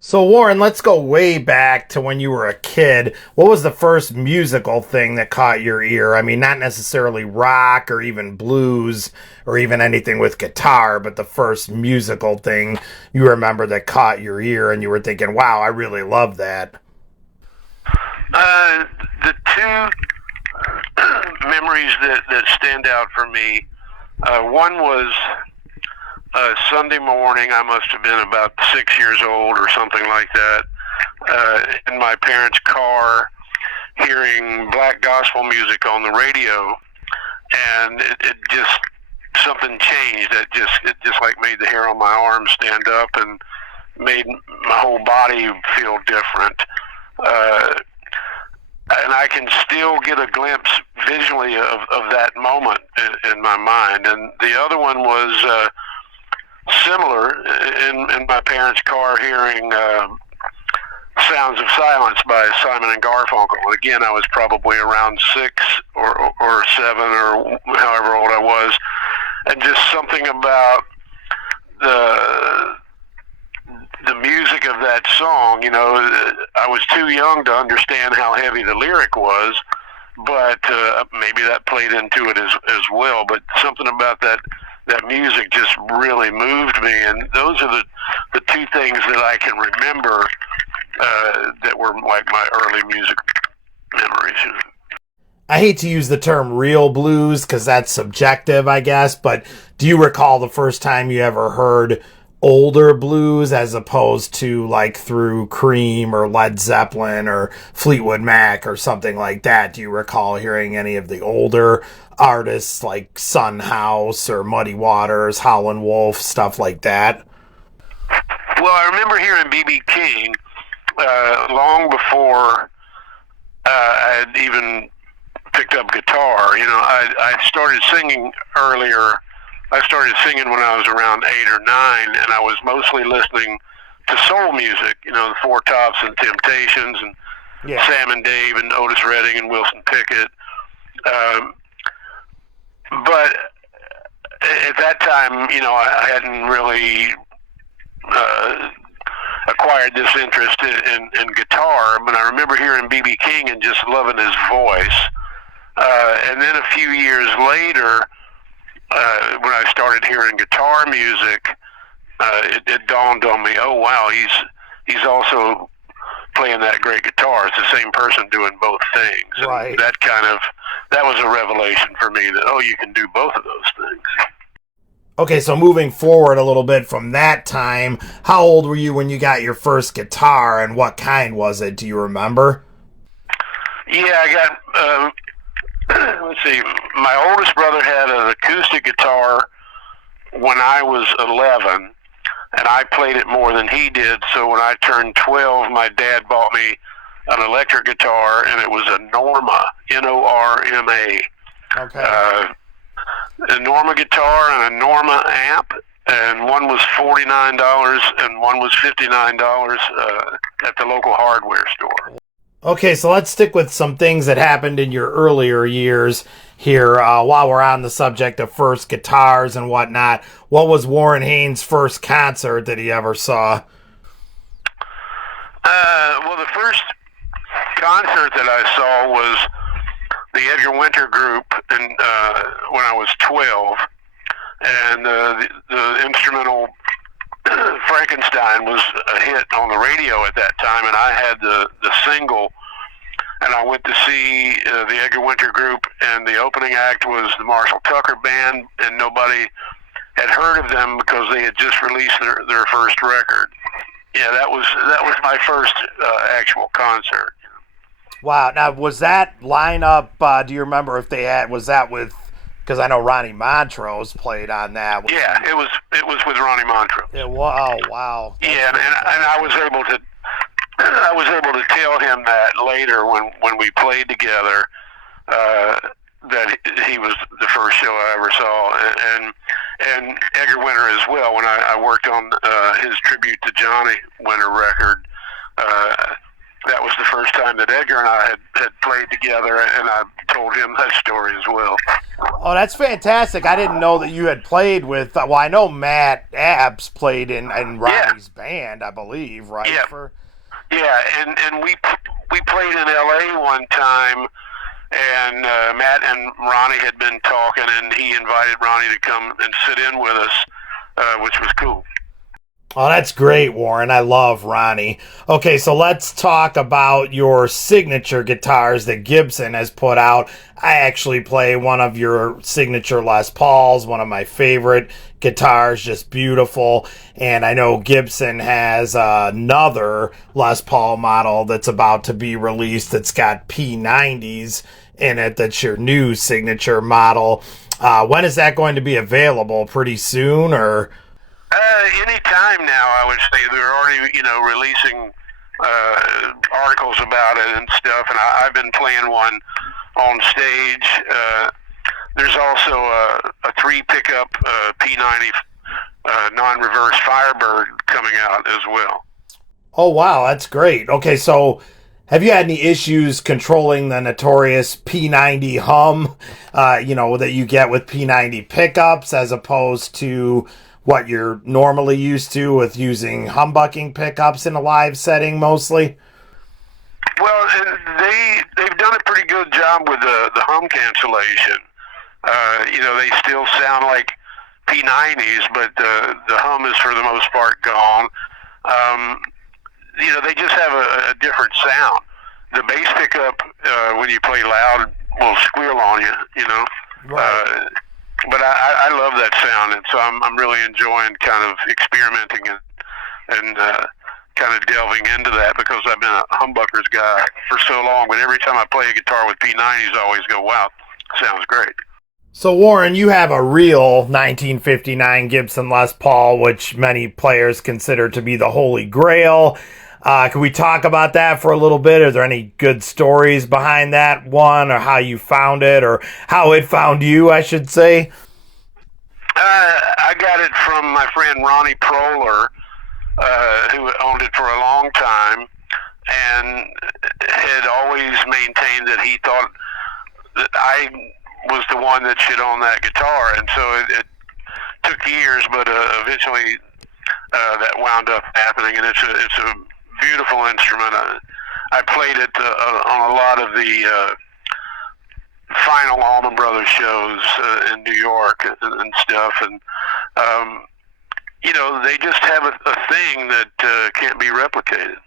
So Warren, let's go way back to when you were a kid. What was the first musical thing that caught your ear? I mean, not necessarily rock or even blues or even anything with guitar, but the first musical thing you remember that caught your ear and you were thinking, wow, I really love that. The two memories that stand out for me, one was Sunday morning. I must have been about 6 years old or something like that, in my parents' car, hearing black gospel music on the radio, and it just, something changed. It just like made the hair on my arm stand up and made my whole body feel different. And I can still get a glimpse visually of that moment in my mind. And the other one was similar, in my parents' car, hearing Sounds of Silence by Simon and Garfunkel. Again, I was probably around 6 or 7 or however old I was, and just something about the music of that song. You know, I was too young to understand how heavy the lyric was, but maybe that played into it as well. But something about that music just really moved me, and those are the two things that I can remember that were like my early music memories. I hate to use the term real blues because that's subjective, I guess, but do you recall the first time you ever heard older blues as opposed to like through Cream or Led Zeppelin or Fleetwood Mac or something like that? Do you recall hearing any of the older artists like Son House or Muddy Waters, Howlin' Wolf, stuff like that? Well, I remember hearing bbking long before I had even picked up guitar. You know, I started singing earlier. I started singing when I was around 8 or 9, and I was mostly listening to soul music, you know, the Four Tops and Temptations and Sam and Dave and Otis Redding and Wilson Pickett. But at that time, you know, I hadn't really acquired this interest in guitar, but I remember hearing B.B. King and just loving his voice. And then a few years later, when I started hearing guitar music, it dawned on me, oh wow, he's also playing that great guitar. It's the same person doing both things. Right. And that was a revelation for me that, oh, you can do both of those things. Okay, so moving forward a little bit from that time, how old were you when you got your first guitar, and what kind was it? Do you remember? Yeah, I got, let's see, my oldest brother had an acoustic guitar when I was 11, and I played it more than he did, so when I turned 12, my dad bought me an electric guitar, and it was a Norma, Norma. Okay. A Norma guitar and a Norma amp, and one was $49 and one was $59 at the local hardware store. Okay, so let's stick with some things that happened in your earlier years here while we're on the subject of first guitars and whatnot. What was Warren Haynes' first concert that he ever saw? Well, the first concert that I saw was the Edgar Winter group when I was 12, and the instrumental Frankenstein was a hit on the radio at that time, and I had the single, and I went to see the Edgar Winter group, and the opening act was the Marshall Tucker Band, and nobody had heard of them because they had just released their first record. Yeah, that was my first actual concert. Wow. Now, was that lineup, do you remember if they had, was that with, because I know Ronniemontrose played on that. Yeah, it was with Ronniemontrose. Yeah, wow. Yeah, and I was able to tell him that later when we played together, that he was the first show I ever saw, and Edgar Winter as well. When I worked on his tribute to Johnny Winter record, that was the first time that Edgar and I had played together, and I told him that story as well. Oh, that's fantastic. I didn't know that you had played with, well, I know Mattabts played in Ronnie's band, I believe, right? Yeah, and we played in L.A. one time, and Matt and Ronnie had been talking, and he invited Ronnie to come and sit in with us, which was cool. Oh, that's great, Warren. I love Ronnie. Okay, so let's talk about your signature guitars that Gibson has put out. I actually play one of your signature Les Pauls, one of my favorite guitars, just beautiful. And I know Gibson has another Les Paul model that's about to be released that's got P90s in it. That's your new signature model. When is that going to be available? Pretty soon, or? Any time now, I would say. They're already, releasing articles about it and stuff, and I've been playing one on stage. There's also a 3-pickup P90 non-reverse Firebird coming out as well. Oh, wow, that's great. Okay, so have you had any issues controlling the notorious P90 hum, that you get with P90 pickups as opposed to what you're normally used to with using humbucking pickups in a live setting mostly? Well, they've done a pretty good job with the hum cancellation. They still sound like P90s, but the hum is for the most part gone. They just have a different sound. The bass pickup, when you play loud, will squeal on you, Right. But I love that sound, and so I'm really enjoying kind of experimenting and kind of delving into that, because I've been a humbuckers guy for so long. But every time I play a guitar with P90s, I always go, wow, sounds great. So, Warren, you have a real 1959 Gibson Les Paul, which many players consider to be the holy grail. Can we talk about that for a little bit? Are there any good stories behind that one, or how you found it, or how it found you, I should say? I got it from my friend Ronnie Proler, who owned it for a long time, and had always maintained that he thought that I was the one that should own that guitar. And so it took years, but eventually that wound up happening, and it's a beautiful instrument. I played it on a lot of the final Allman Brothers shows in New York and stuff, and they just have a thing that can't be replicated.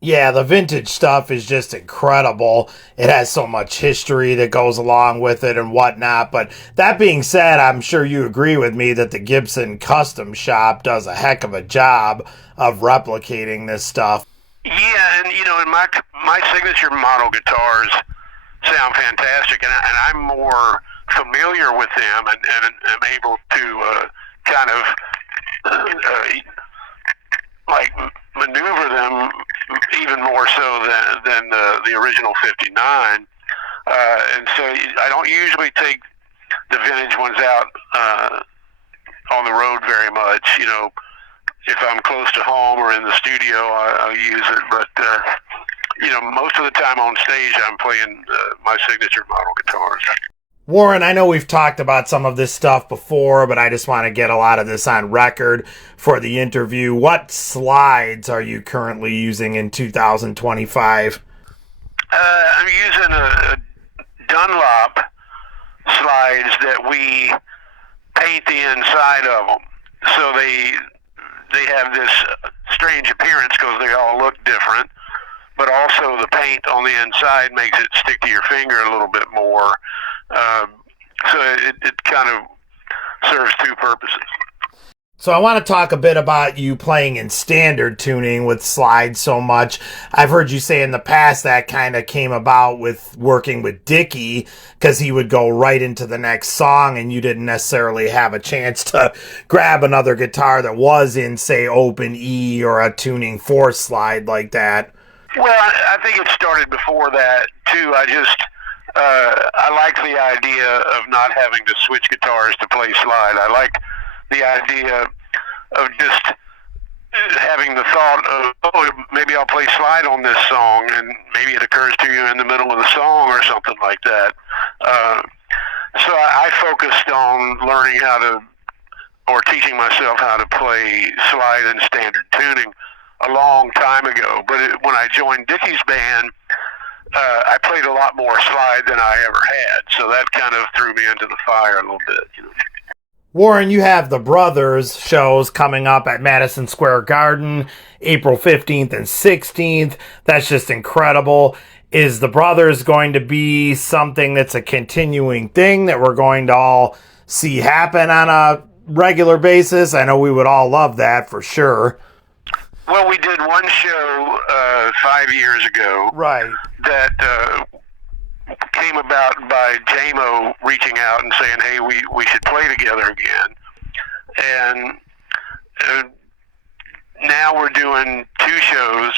Yeah, the vintage stuff is just incredible. It has so much history that goes along with it and whatnot. But that being said, I'm sure you agree with me that the Gibson Custom Shop does a heck of a job of replicating this stuff. Yeah, and and my signature model guitars sound fantastic, and I'm more familiar with them and am able to kind of like maneuver them even more so than the original 59. And so I don't usually take the vintage ones out on the road very much. If I'm close to home or in the studio, I'll use it. But most of the time on stage, I'm playing my signature model guitars. Warren, I know we've talked about some of this stuff before, but I just want to get a lot of this on record for the interview. What slides are you currently using in 2025? I'm using a Dunlop slides that we paint the inside of them. So they have this strange appearance because they all look different, but also the paint on the inside makes it stick to your finger a little bit more. So it kind of serves two purposes. So I want to talk a bit about you playing in standard tuning with slides so much. I've heard you say in the past that kind of came about with working with Dickey, because he would go right into the next song and you didn't necessarily have a chance to grab another guitar that was in, say, open E or a tuning 4 slide like that. Well, I think it started before that, too. I like the idea of not having to switch guitars to play slide. I like the idea of just having the thought of oh, maybe I'll play slide on this song, and maybe it occurs to you in the middle of the song or something like that. So I focused on learning how to, or teaching myself how to play slide in standard tuning a long time ago. But when I joined Dickey's band, I played a lot more slide than I ever had. So that kind of threw me into the fire a little bit. You know. Warren, you have the Brothers shows coming up at Madison Square Garden, April 15th and 16th. That's just incredible. Is the Brothers going to be something that's a continuing thing that we're going to all see happen on a regular basis? I know we would all love that for sure. Well, we did one show 5 years ago. Right. That came about by JMO reaching out and saying, hey, we should play together again. And now we're doing 2 shows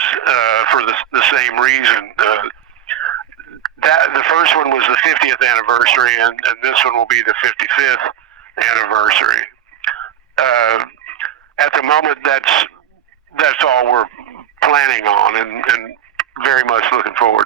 for the same reason. The first one was the 50th anniversary, and this one will be the 55th anniversary. At the moment, that's all we're planning on, and very much looking forward